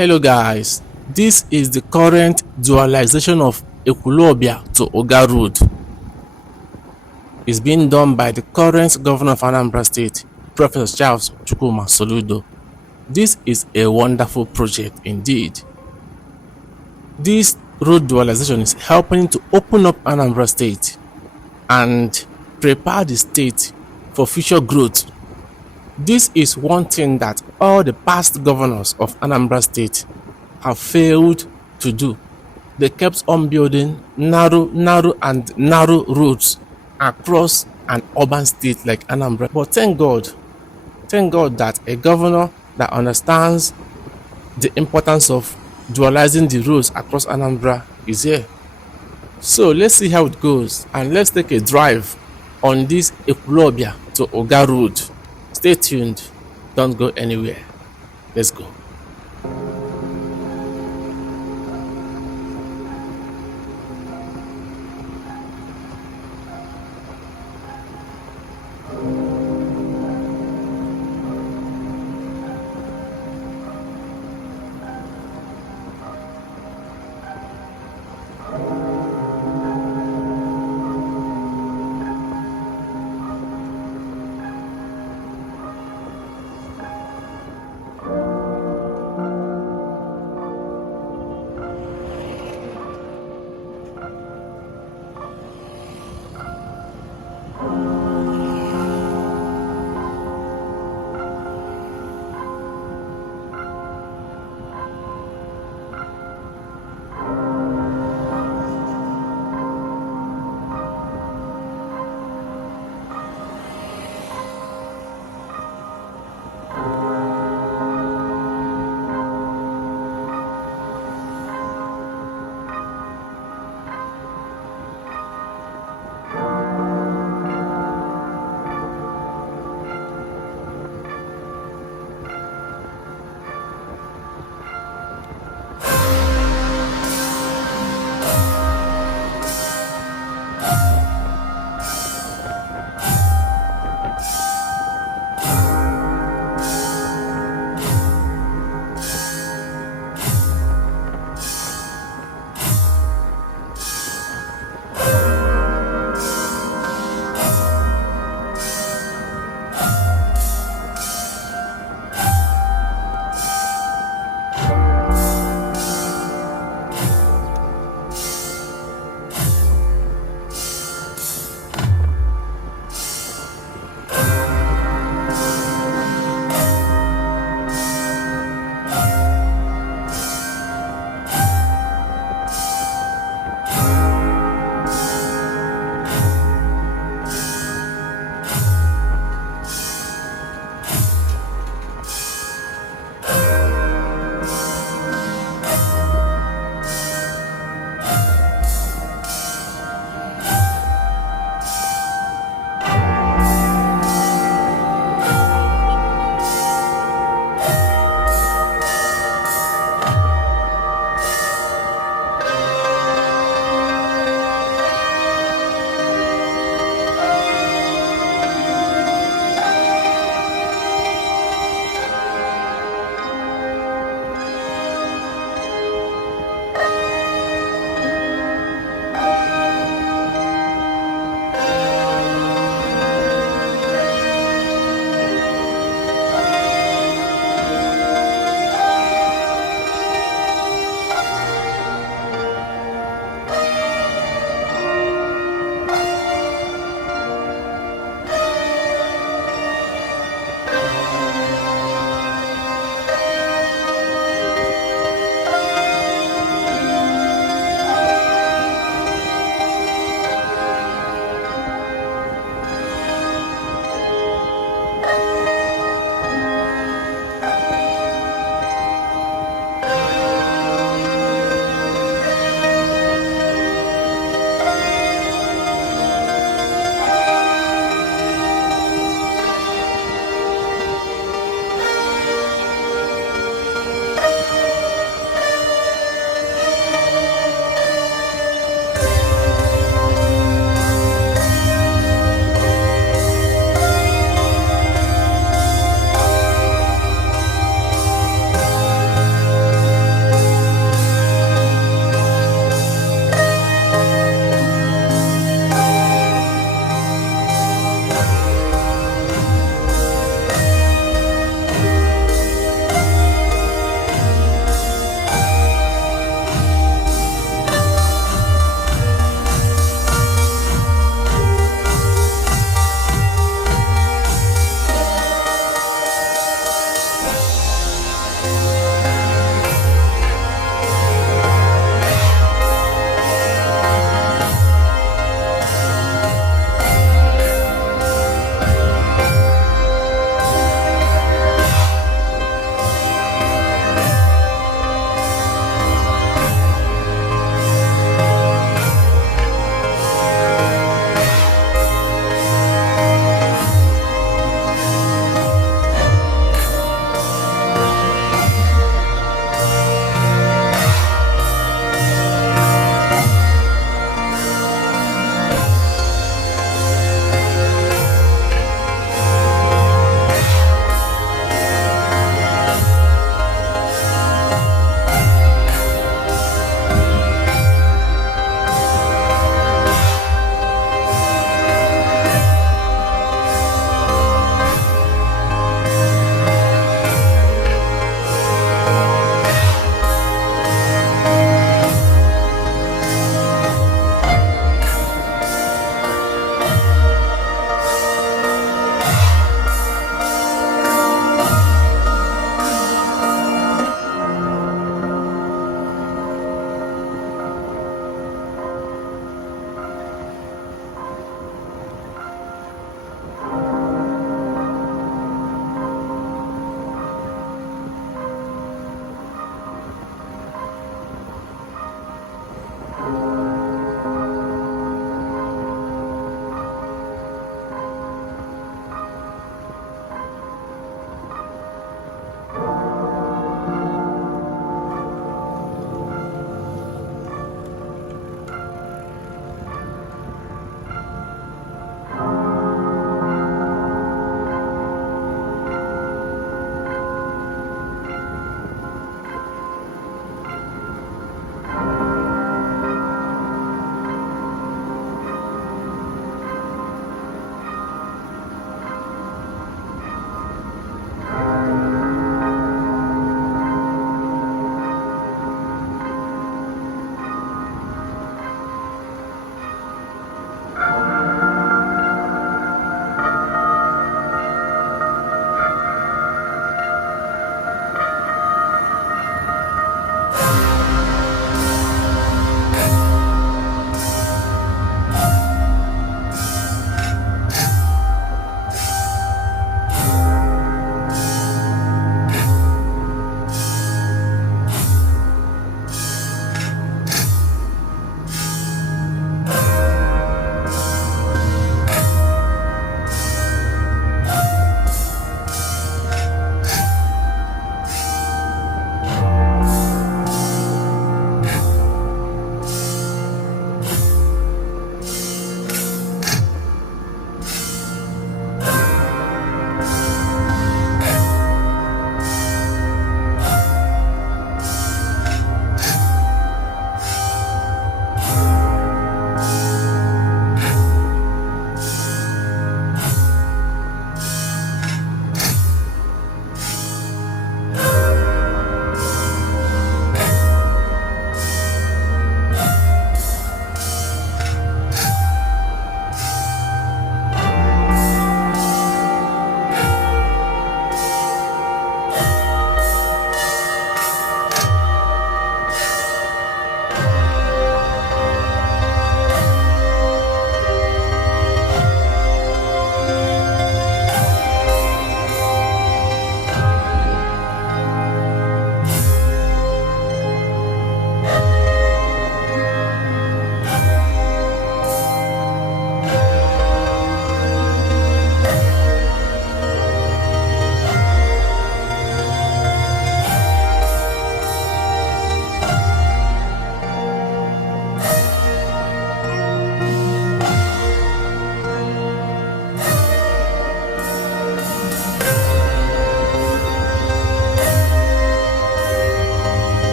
Hello guys, this is the current dualization of Ekwulobia to Oga Road. It's being done by the current governor of Anambra State, Professor Charles Chukwuma Soludo. This is a wonderful project indeed. This road dualization is helping to open up Anambra State and prepare the state for future growth. This is one thing that all the past governors of Anambra State have failed to do. They kept on building narrow roads across an urban state like Anambra. But thank God that a governor that understands the importance of dualizing the roads across Anambra is here. So let's see how it goes, and let's take a drive on this Ekwulobia to Oga Road. Stay tuned, don't go anywhere. Let's go.